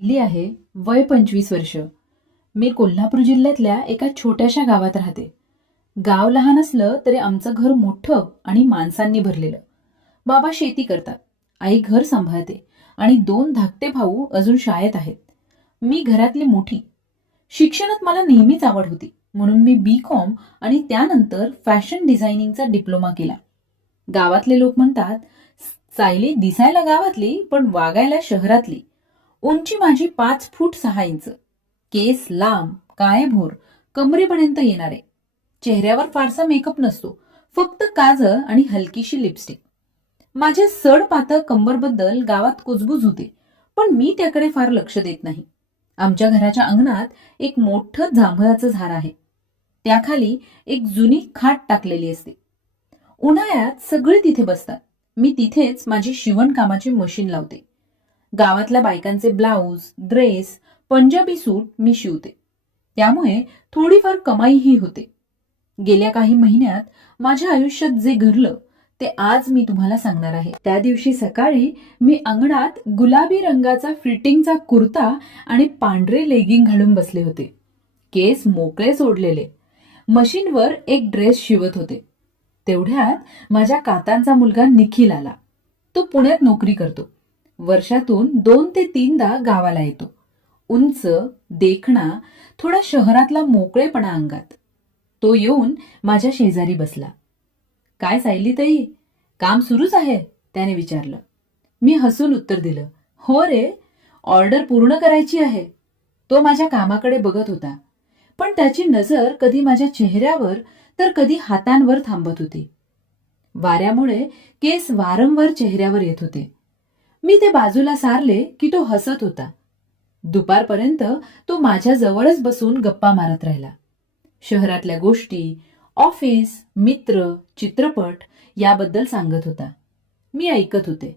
ली आहे. वय 25 वर्ष. मी कोल्हापूर जिल्ह्यातल्या एका छोट्याशा गावात राहते. गाव लहान असलं तरी आमचं घर मोठं आणि माणसांनी भरलेलं. बाबा शेती करतात, आई घर सांभाळते आणि 2 धाकटे भाऊ अजून शाळेत आहेत. मी घरातली मोठी. शिक्षणात मला नेहमीच आवड होती, म्हणून मी बी.कॉम आणि त्यानंतर फॅशन डिझायनिंगचा डिप्लोमा केला. गावातले लोक म्हणतात, सायली दिसायला गावातली पण वागायला शहरातली. उंची माझी 5 फूट 6 इंच. केस लांब, काळेभोर, कमरेपर्यंत येणारे. चेहऱ्यावर फारसा मेकअप नसतो, फक्त काजळ आणि हलकीशी लिपस्टिक. माझे सडपातळ कंबरबद्दल गावात कुजबूज होते, पण मी त्याकडे फार लक्ष देत नाही. आमच्या घराच्या अंगणात एक मोठं जांभळाचं झाड आहे. त्याखाली एक जुनी खाट टाकलेली असते. उन्हाळ्यात सगळे तिथे बसतात. मी तिथेच माझी शिवणकामाची मशीन लावते. गावातल्या बायकांचे blouse, dress, Punjabi suit me शिवते. त्यामुळे थोडीफार कमाईही होते. गेल्या काही महिन्यात माझ्या आयुष्यात जे घडलं ते आज मी तुम्हाला सांगणार आहे. त्या दिवशी सकाळी मी अंगणात गुलाबी रंगाचा फिटिंगचा कुर्ता आणि पांढरे लेगिंग घालून बसले होते. केस मोकळे सोडलेले. मशीनवर एक ड्रेस शिवत होते. तेवढ्यात माझ्या काकांचा मुलगा निखिल आला. तो पुण्यात नोकरी करतो. वर्षातून 2 ते 3दा गावाला येतो. उंच, देखणा, थोडा शहरातला मोकळेपणा अंगात. तो येऊन माझ्या शेजारी बसला. काय सायलीताई, काम सुरूच आहे? त्याने विचारलं. मी हसून उत्तर दिलं, हो रे, ऑर्डर पूर्ण करायची आहे. तो माझ्या कामाकडे बघत होता, पण त्याची नजर कधी माझ्या चेहऱ्यावर तर कधी हातांवर थांबत होती. वाऱ्यामुळे केस वारंवार चेहऱ्यावर येत होते. मी ते बाजूला सारले की तो हसत होता. दुपारपर्यंत तो माझ्या जवळच बसून गप्पा मारत राहिला. शहरातल्या गोष्टी, ऑफिस, मित्र, चित्रपट याबद्दल सांगत होता. मी ऐकत होते.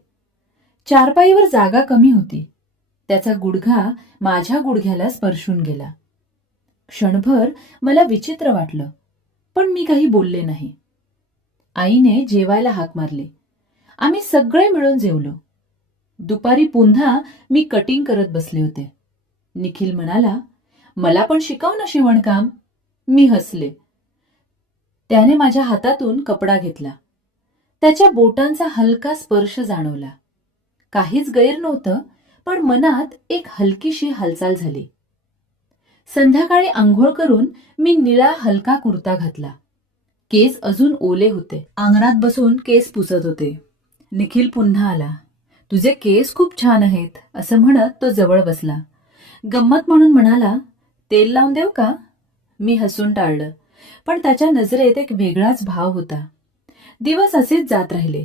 चारपाईवर जागा कमी होती. त्याचा गुडघा माझ्या गुडघ्याला स्पर्शून गेला. क्षणभर मला विचित्र वाटलं, पण मी काही बोलले नाही. आईने जेवायला हाक मारली. आम्ही सगळे मिळून जेवलो. दुपारी पुन्हा मी कटिंग करत बसले होते. निखिल म्हणाला, मला पण शिकव ना शिवणकाम. मी हसले. त्याने माझ्या हातातून कपडा घेतला. त्याच्या बोटांचा हलका स्पर्श जाणवला. काहीच गैर नव्हतं, पण मनात एक हलकीशी हालचाल झाली. संध्याकाळी आंघोळ करून मी निळा हलका कुर्ता घातला. केस अजून ओले होते. अंगणात बसून केस पुसत होते. निखिल पुन्हा आला. तुझे केस खूप छान आहेत, असं म्हणत तो जवळ बसला. गंमत म्हणून म्हणाला, तेल लावून देऊ का? मी हसून टाळलं, पण त्याच्या नजरेत एक वेगळाच भाव होता. दिवस असेच जात राहिले.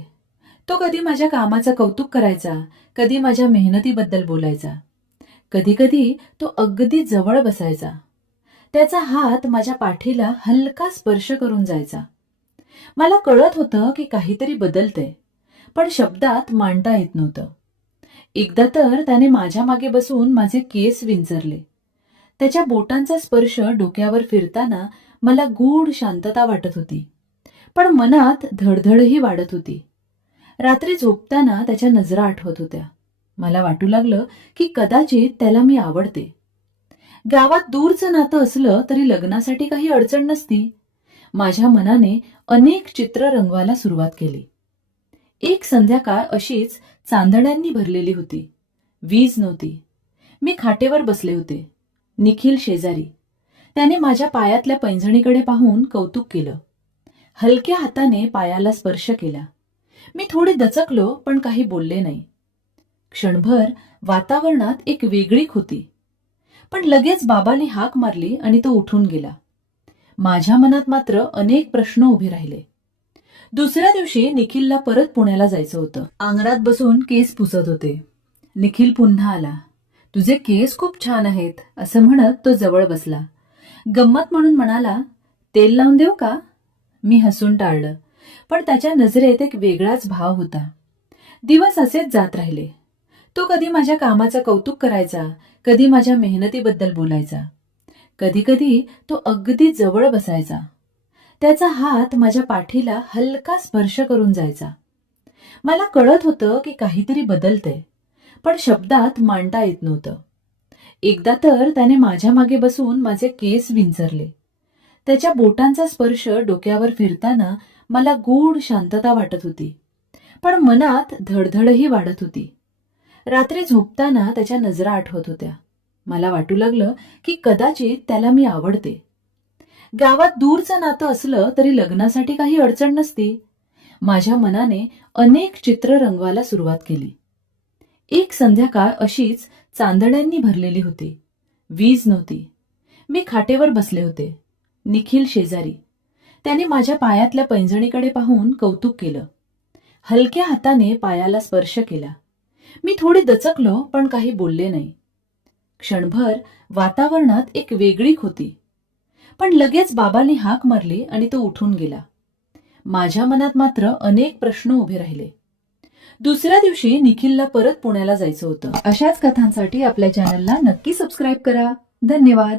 तो कधी माझ्या कामाचं कौतुक करायचा, कधी माझ्या मेहनतीबद्दल बोलायचा. कधी कधी तो अगदी जवळ बसायचा. त्याचा हात माझ्या पाठीला हलका स्पर्श करून जायचा. मला कळत होतं की काहीतरी बदलतंय, पण शब्दात मांडता येत नव्हतं. एकदा तर त्याने माझ्या मागे बसून माझे केस विंचरले. त्याच्या बोटांचा स्पर्श डोक्यावर फिरताना मला गूढ शांतता वाटत होती, पण मनात धडधडही वाढत होती. रात्री झोपताना त्याच्या नजरा आठवत होत्या. मला वाटू लागलं की कदाचित त्याला मी आवडते. गावात दूरचं नातं असलं तरी लग्नासाठी काही अडचण नसती. माझ्या मनाने अनेक चित्र रंगवायला सुरुवात केली. एक संध्याकाळ अशीच चांदण्यांनी भरलेली होती. वीज नव्हती. मी खाटेवर बसले होते. निखिल शेजारी. त्याने माझ्या पायातल्या पैंजणीकडे पाहून कौतुक केलं. हलक्या हाताने पायाला स्पर्श केला. मी थोडे दचकलो, पण काही बोलले नाही. क्षणभर वातावरणात एक वेगळीक होती, पण लगेच बाबांनी हाक मारली आणि तो उठून गेला. माझ्या मनात मात्र अनेक प्रश्न उभे राहिले. दुसऱ्या दिवशी निखिलला परत पुण्याला जायचं होतं. अंगणात बसून केस पुसत होते. निखिल पुन्हा आला. तुझे केस खूप छान आहेत, असं म्हणत तो जवळ बसला. गंमत म्हणून म्हणाला, तेल लावून देऊ का? मी हसून टाळलं, पण त्याच्या नजरेत एक वेगळाच भाव होता. दिवस असेच जात राहिले. तो कधी माझ्या कामाचं कौतुक करायचा, कधी माझ्या मेहनतीबद्दल बोलायचा. कधी कधी तो अगदी जवळ बसायचा. त्याचा हात माझ्या पाठीला हलका स्पर्श करून जायचा. मला कळत होतं की काहीतरी बदलतंय, पण शब्दात मांडता येत नव्हतं. एकदा तर त्याने माझ्या मागे बसून माझे केस विंचरले. त्याच्या बोटांचा स्पर्श डोक्यावर फिरताना मला गूढ शांतता वाटत होती, पण मनात धडधडही वाढत होती. रात्री झोपताना त्याच्या नजरा आठवत होत्या. मला वाटू लागलं की कदाचित त्याला मी आवडते. गावात दूरचं नातं असलं तरी लग्नासाठी काही अडचण नसती. माझ्या मनाने अनेक चित्र रंगवायला सुरुवात केली. एक संध्याकाळ अशीच चांदण्यांनी भरलेली होती. वीज नव्हती. मी खाटेवर बसले होते. निखिल शेजारी. त्याने माझ्या पायातल्या पैंजणीकडे पाहून कौतुक केलं. हलक्या हाताने पायाला स्पर्श केला. मी थोडी दचकलो, पण काही बोलले नाही. क्षणभर वातावरणात एक वेगळीक होती. पण लगेच बाबांनी हाक मारली आणि तो उठून गेला. माझ्या मनात मात्र अनेक प्रश्न उभे राहिले. दुसऱ्या दिवशी निखिलला परत पुण्याला जायचं होतं. अशाच कथांसाठी आपल्या चॅनलला नक्की सबस्क्राईब करा. धन्यवाद.